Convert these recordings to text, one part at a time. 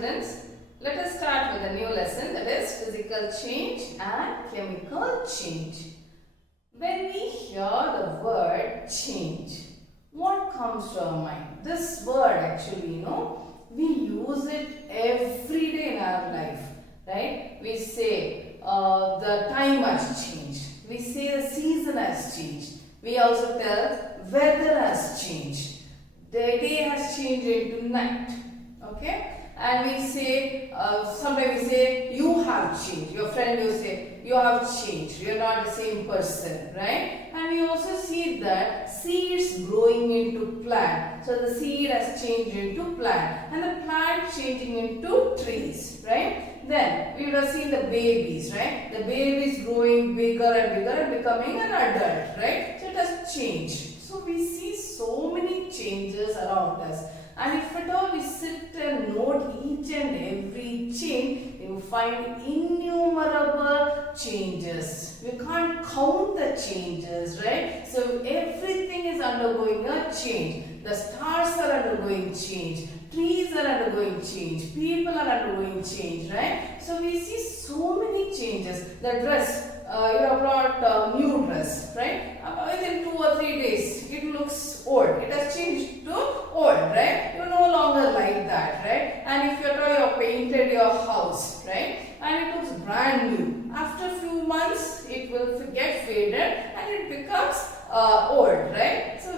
students, let us start with a new lesson, that is physical change and chemical change. When we hear the word change, what comes to our mind? This word actually, we use it every day in our life, right? We say the time has changed. We say the season has changed. We also tell weather has changed. The day has changed into night. Okay? And we say, sometimes we say, you have changed. Your friend will say, you have changed. You are not the same person, right? And we also see that seeds growing into plant. So the seed has changed into plant. And the plant changing into trees, right? Then we would have seen the babies, right? The babies growing bigger and bigger and becoming an adult, right? So it has changed. So we see so many changes around us. And if at all we sit and note each and every change, you will find innumerable changes. We can't count the changes, right? So everything is undergoing a change. The stars are undergoing change. Trees are undergoing change. People are undergoing change, right? So we see so many changes. The dress, you have brought new dress, right? Within 2 or 3 days, it looks old. It has changed to old, right? You no longer like that, right? And if you have painted your house, right? And it looks brand new. After a few months, it will get faded and it becomes old, right? So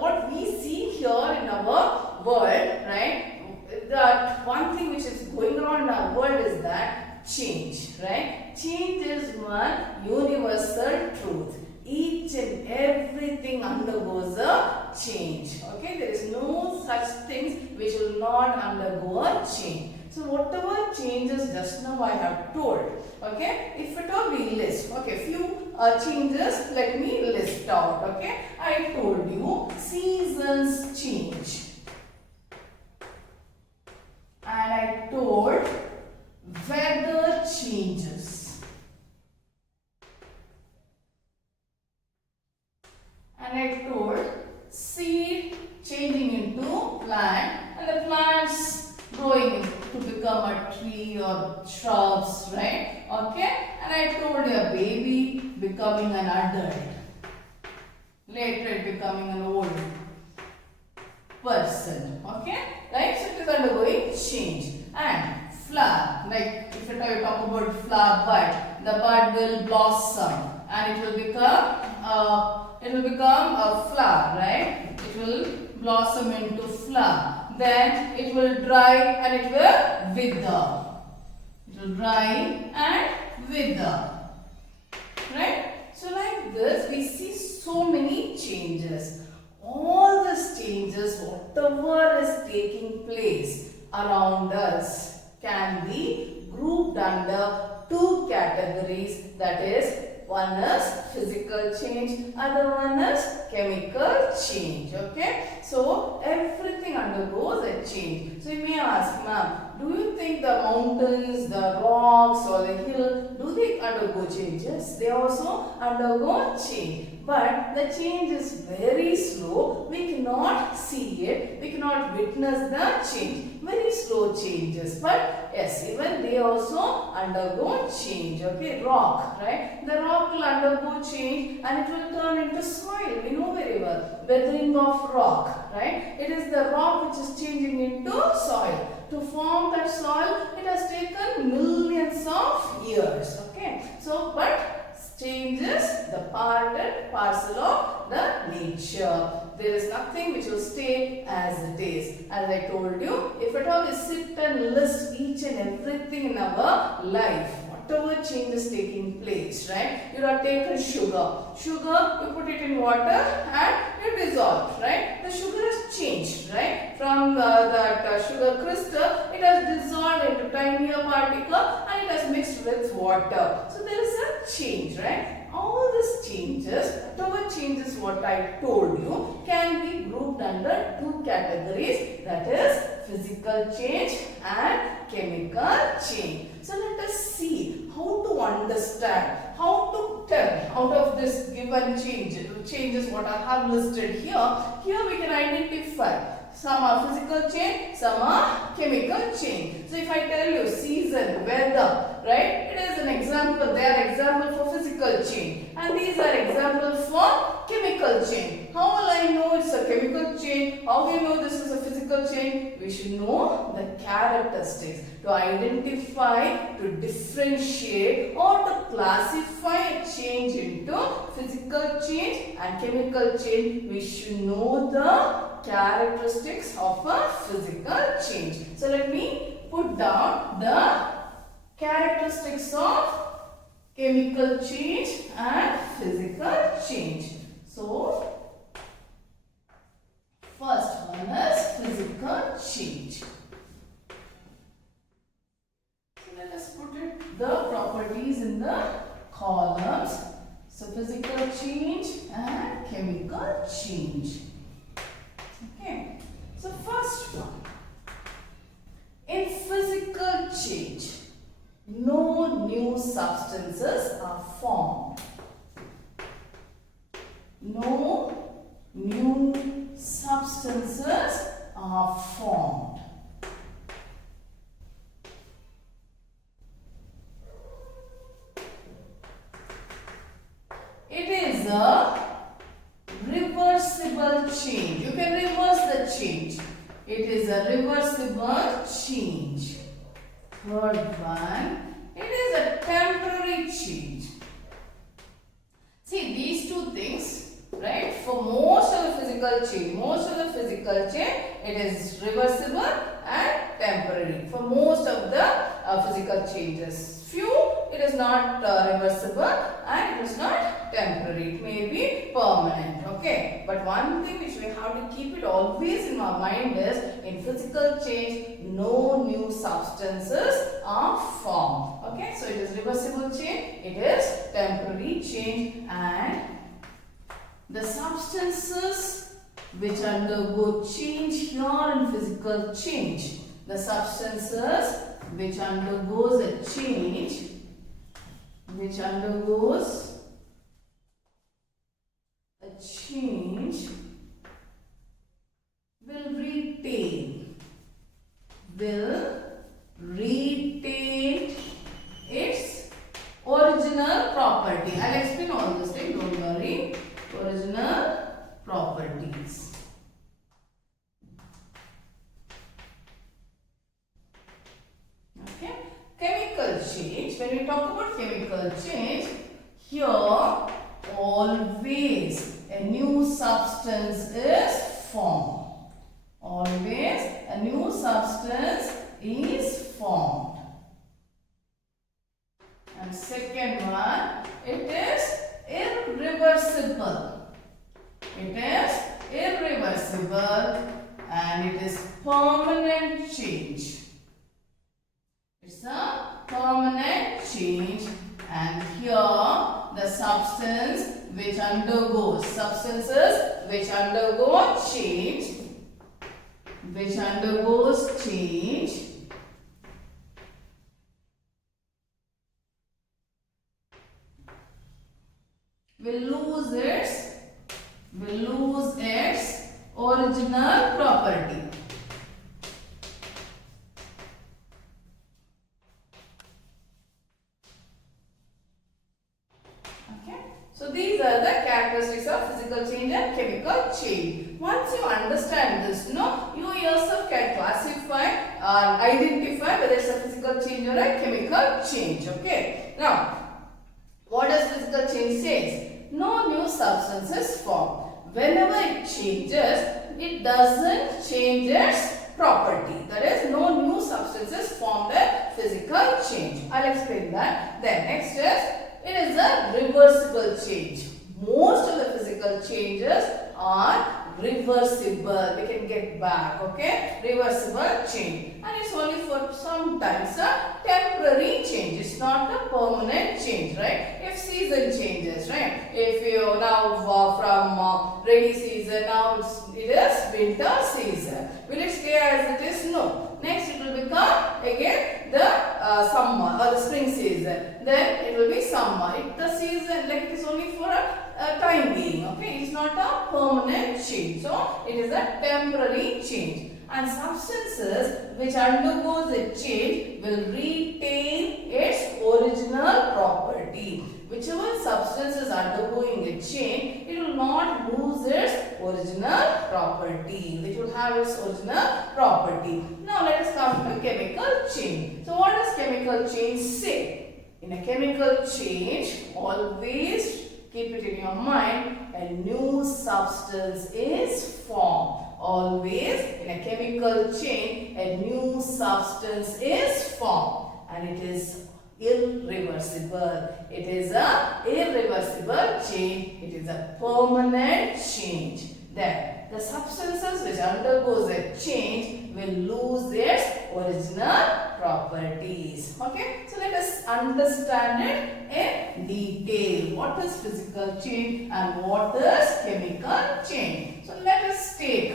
what we see here in our world, right? That one thing which is going on in our world is that change, right? Change is one universal truth. Each and everything undergoes a change. Okay, there is no such things which will not undergo a change. So whatever changes just now I have told. Okay, if at all we list. Okay, few changes. Let me list out. Okay, I told you seasons change, and I told weather changes, and I told seed changing into plant, and the plants growing to become a tree or shrubs, right? Okay, and I told you a baby becoming an adult, later it becoming an old person. Okay, right? So it is undergoing change. And flower, like if you talk about flower bud, the bud will blossom and it will become a flower, right? It will blossom into flower. Then it will dry and it will wither. It will dry and wither, right? So like this, we see so many changes. All these changes, whatever is taking place around us, can be grouped under two categories. That is, one is physical change, other one is chemical change. Okay, so everything undergoes a change. So you may ask, ma'am, do you think the mountains, the rocks or the hill, do they undergo changes? They also undergo change. But the change is very slow. We cannot see it. We cannot witness the change. Very slow changes. But yes, even they also undergo change. Okay, rock, right? The rock will undergo change and it will turn into soil. We know very well. Weathering of rock, right? It is the rock which is changing into soil. To form that soil, it has taken millions of years. Okay, so but changes the part and parcel of the nature. There is nothing which will stay as it is. As I told you, if at all we sit and list each and everything in our life, whatever change is taking place, right? You have taken sugar. Sugar, you put it in water and you dissolve, right? The sugar has changed, right? From that sugar crystal, it has dissolved into tinier particle and it has mixed with water. So there is a change, right? All these changes, whatever changes what I told you, can be grouped under two categories, that is physical change and chemical change. So let us see how to understand, how to tell out of this given changes what I have listed here. Here we can identify Some are physical change, some are chemical change. So if I tell you season, weather, right? It is an example. They are example for physical change, and these are examples for chemical change. How will I know it's a chemical change? How do you know this is a physical change? We should know the characteristics to identify, to differentiate, or to classify a change into physical change and chemical change. We should know the characteristics of a physical change. So let me put down the characteristics of chemical change and physical change. So first one is physical change. So let us put it the properties in the columns. So physical change and chemical change. Okay, so first one, in physical change, no new substances are formed. No new substances are formed. It is a reversible change. You can reverse the change. It is a reversible change. Third one, it is a temporary change. See these two things, right? For most of the physical change, it is reversible and temporary. For most of the physical changes, few it is not reversible and it is not temporary. It may be permanent. Okay, but one thing which we have to keep it always in our mind is in physical change, no new substances are formed. Okay, so it is reversible change, it is temporary change, and the substances which undergo change here in physical change, the substances which undergoes a change, which undergoes a change will retain its original property. I'll explain all this thing, don't worry. Original properties. Okay. Chemical change. When we talk about chemical change, here always a new substance is formed. Always a new substance is formed. And second one, it is irreversible. It is irreversible and it is permanent change. It's a permanent change, and here the substances which undergo change, which undergoes change, will lose its original property. So these are the characteristics of physical change and chemical change. Once you understand this, you yourself can classify or identify whether it's a physical change or a chemical change. Okay. Now, what does physical change say? No new substances form. Whenever it changes, it doesn't change its property. That is, no new substances formed a physical change. I'll explain that. Then next is, it is a reversible change. Most of the physical changes are reversible. We can get back. Okay, reversible change, and it's only for sometimes a temporary change. It's not a permanent change, right? If season changes, right? If you now from rainy season, now it is winter season. Will it stay as it is? No. Next it will become again the summer or the spring season. Then it will be summer. The season, like, it is only for a time being. Okay, Okay, it's not a permanent change. So it is a temporary change. And substances which undergoes a change will retain its original property. Whichever substance is undergoing a change, it will not lose its original property. It will have its original property. Now let us come to chemical change. So what does chemical change say? In a chemical change, always keep it in your mind, a new substance is formed. Always in a chemical chain, a new substance is formed and it is irreversible. It is a irreversible change. It is a permanent change. Then the substances which undergoes a change will lose its original properties. Okay, so let us understand it in detail. What is physical change and what is chemical change? So let us take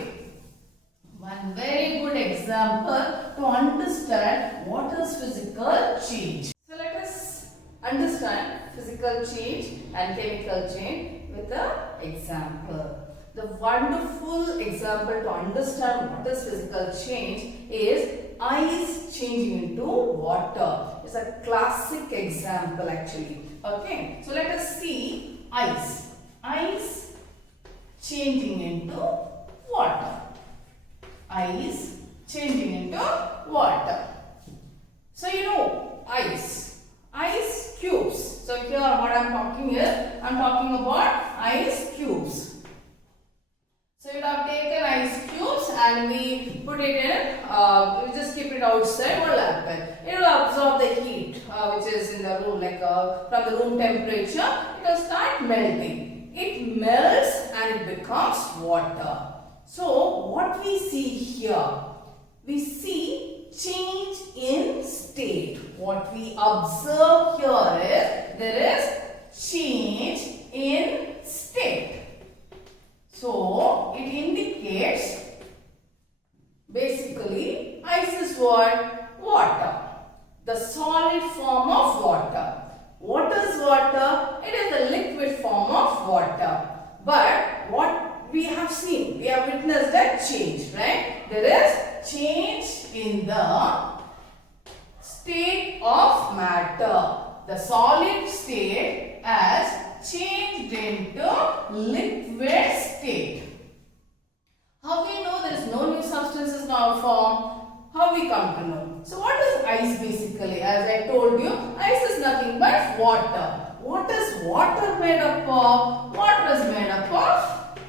one very good example to understand what is physical change. So let us understand physical change and chemical change with an example. The wonderful example to understand what is physical change is ice changing into water. It's a classic example actually. Okay, so let us see ice. Ice changing into water. Ice changing into water. So you know ice cubes. So here what I am talking is, I am talking about ice cubes. So you have taken ice cubes and we put it in, we just keep it outside. What will happen? It will absorb the heat which is in the room, like from the room temperature, it will start melting. It melts and it becomes water. So what we see here, we see change in state. What we observe here is there is change in state. So it indicates basically ice is what? Water. The solid form of water. What is water? It is the liquid form of water. But what we have seen, we have witnessed a change, right? There is change in the state of matter. The solid state has changed into liquid state. How we know there is no new substances now formed? How we come to know? So what is ice basically? As I told you, ice is nothing but water. What is water made up of? Water is made up of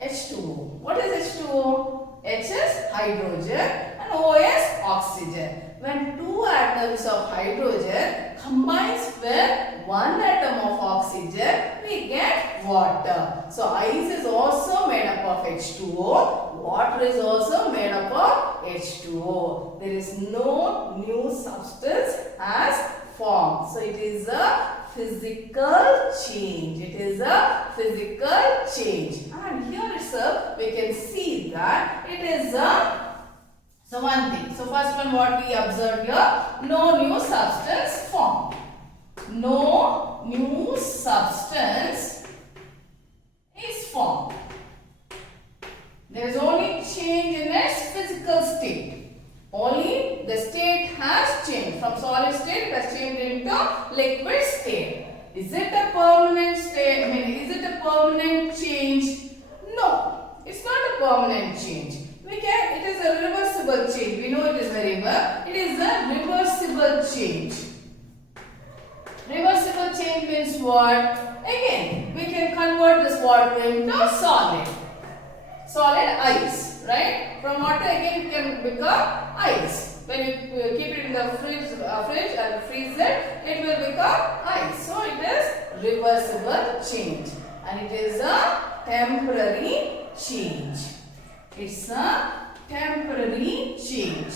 H2O. What is H2O? H is hydrogen and O is oxygen. When two atoms of hydrogen combines with one atom of oxygen, we get water. So ice is also made up of H2O. Water is also made up of H2O. There is no new substance as formed. So it is a physical change. It is a physical change. And here itself we can see that it is a so one thing. So first one what we observed here, no new substance formed. No new substance is formed. There is only change in its physical state. Only the state has changed. From solid state it has changed into liquid state. Is it a permanent state? Is it a permanent change? No, it's not a permanent change. It is a reversible change. We know it is very well. It is a reversible change. Reversible change means what? Again, we can convert this water into solid. Solid ice, right? From water again it can become ice. When you keep it in the fridge and freeze it, it will become ice. So it is reversible change. And it is a temporary change. It's a temporary change.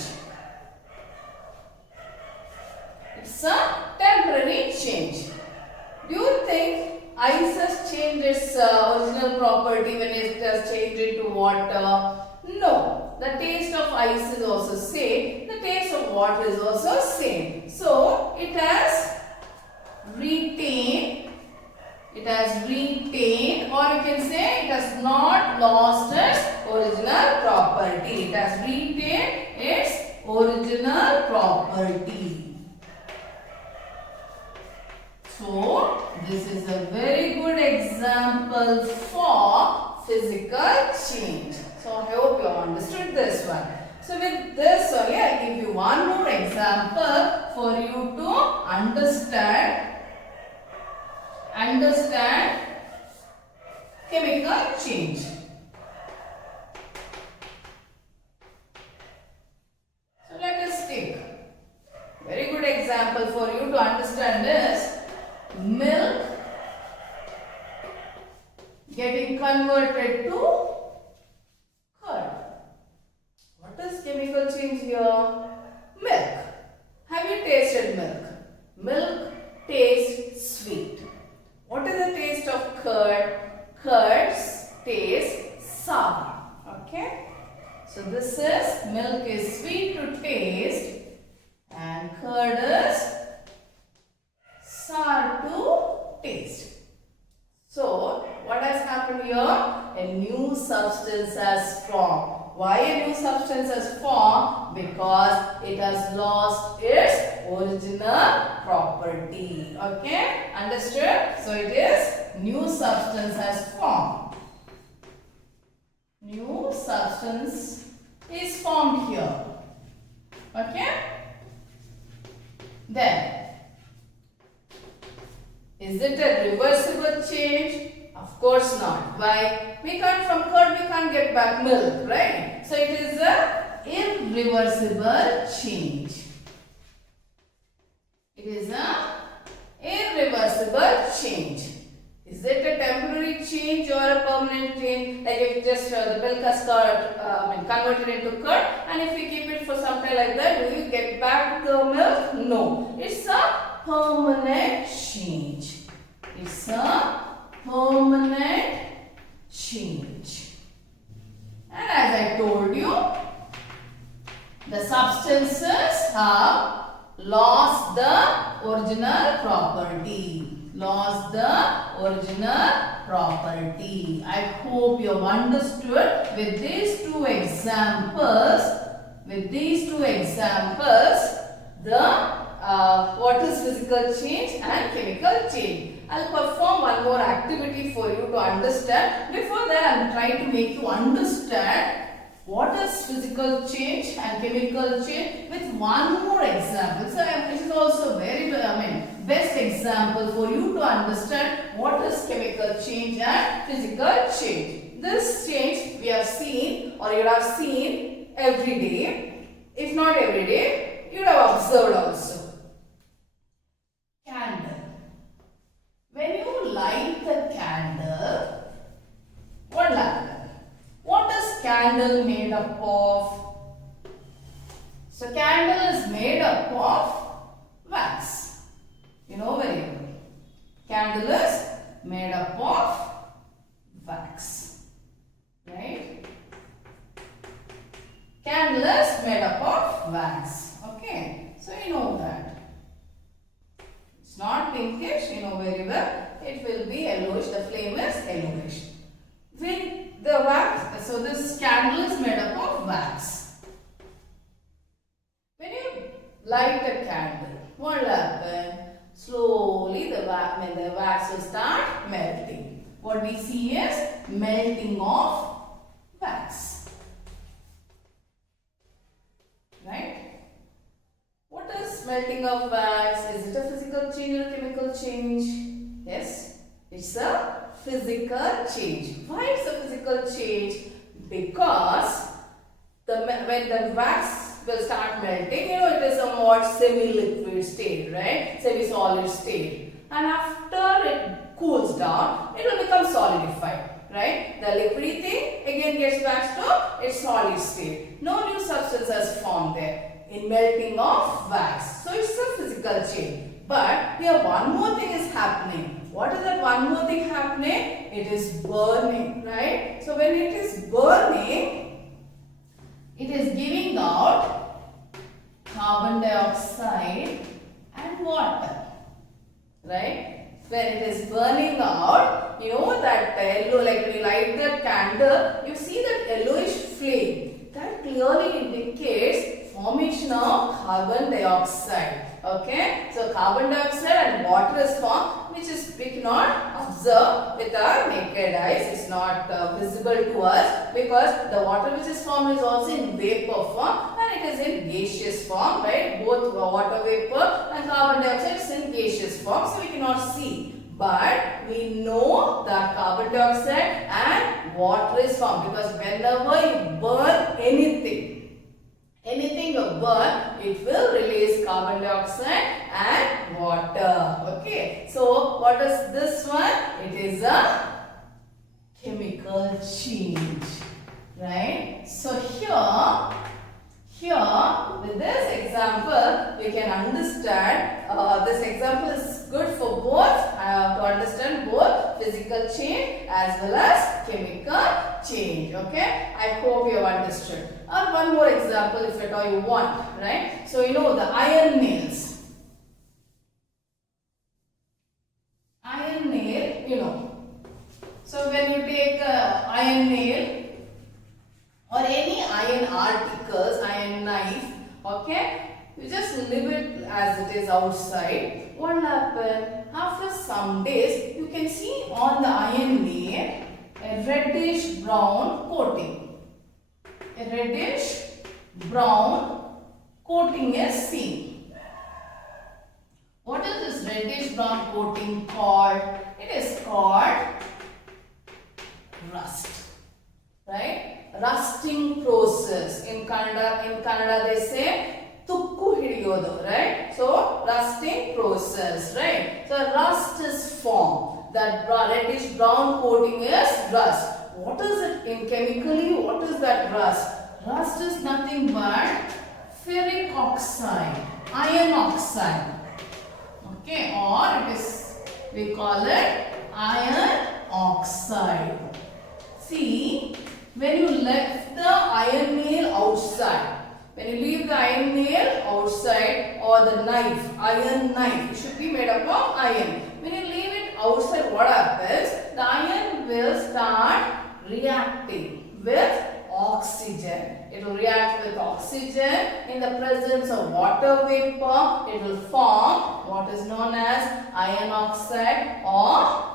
It's a temporary change. Do you think ice has changed its original property when it has changed into water? No. The taste of ice is also same. The taste of water is also same. So it has retained original property. So, this is a very good example for physical change. So, I hope you have understood this one. So, with this only, I will give you one more example for you to understand chemical change. So, let us take very good example for you to understand is milk getting converted to curd. What is chemical change here? Milk. Have you tasted milk? Milk tastes sweet. What is the taste of curd? Curd tastes sour. Okay. So this is milk is sweet to taste and curd is sour to taste. So what has happened here? A new substance has formed. Why a new substance has formed? Because it has lost its original property. Okay? Understood? So it is new substance has formed. New substance is formed here. Okay? Then, is it a reversible change? Of course not. Why? We can't, from curd we can't get back milk, right? So it is a irreversible change. It is a irreversible change. Is it a temporary change or a permanent change? Like if just the milk has converted into curd, and if we keep it for some time like that, do you get back the milk? No. It's a permanent change. It's a permanent change. And as I told you, the substances have lost the original property. Lost the original property. I hope you have understood with these two examples. The what is physical change and chemical change. I'll perform one more activity for you to understand. Before that, I'm trying to make you understand what is physical change and chemical change with one more example. So, it is also very, best example for you to understand what is chemical change and physical change. This change we have seen, or you have seen every day. If not every day, you have observed also. Candle. When you light the candle, what will happen? What is candle made up of? So candle is made up of wax. You know very well. Candle is made up of wax. Right? Candle is made up of wax. Okay. So you know that. It's not pinkish, you know very well. It will be yellowish. The flame is yellowish. With the wax, so this candle is made up of wax. When you light a candle, what will happen? Slowly the wax will start melting. What we see is melting of wax. Right? What is melting of wax? Is it a physical change or a chemical change? Yes, it's a physical change. Why it's a physical change? Because when the wax will start melting, you know, it is a more semi-liquid state, right? Semi-solid state. And after it cools down, it will become solidified, right? The liquidy thing again gets back to its solid state. No new substance has formed there in melting of wax. So it's a physical change. But here one more thing is happening. What is that one more thing happening? It is burning, right? So when it is burning, it is giving out carbon dioxide and water, right? When it is burning out, you know that yellow, like when you light the candle, you see that yellowish flame. That clearly indicates formation of carbon dioxide. Okay, so carbon dioxide and water is formed, which is we cannot observe with our naked eyes. It's not visible to us because the water which is formed is also in vapor form and it is in gaseous form, right? Both water vapor and carbon dioxide is in gaseous form, so we cannot see. But we know that carbon dioxide and water is formed because whenever you burn anything you burn, it will release carbon dioxide and water. Okay, so what is this one? It is a chemical change, right? So here with this example we can understand, this example is good for both to understand both physical change as well as chemical change. Okay, I hope you have understood. Or one more example if at all you want, right? So you know the iron nails. Iron nail, you know. So when you take a iron nail or any iron articles, iron knife, okay, you just leave it as it is outside. What will happen? After some days, you can see on the iron nail a reddish brown coating. A reddish brown coating is seen. What is this reddish brown coating called? It is called rust, right? Rusting process. In Kannada they say tukku hidiyodu, right? So rusting process, right? So rust is formed. That reddish brown coating is rust. What is it in chemically? What is that rust? Rust is nothing but ferric oxide, iron oxide. Okay, or it is, we call it iron oxide. See, when you left the iron nail outside, when you leave the iron nail outside or the knife, iron knife, it should be made up of iron. When you leave it outside, what happens? The iron will start reacting with oxygen. It will react with oxygen in the presence of water vapor. It will form what is known as iron oxide or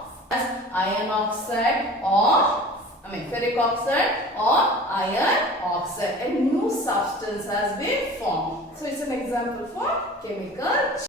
ferric oxide or iron oxide. A new substance has been formed. So it's an example for chemical change.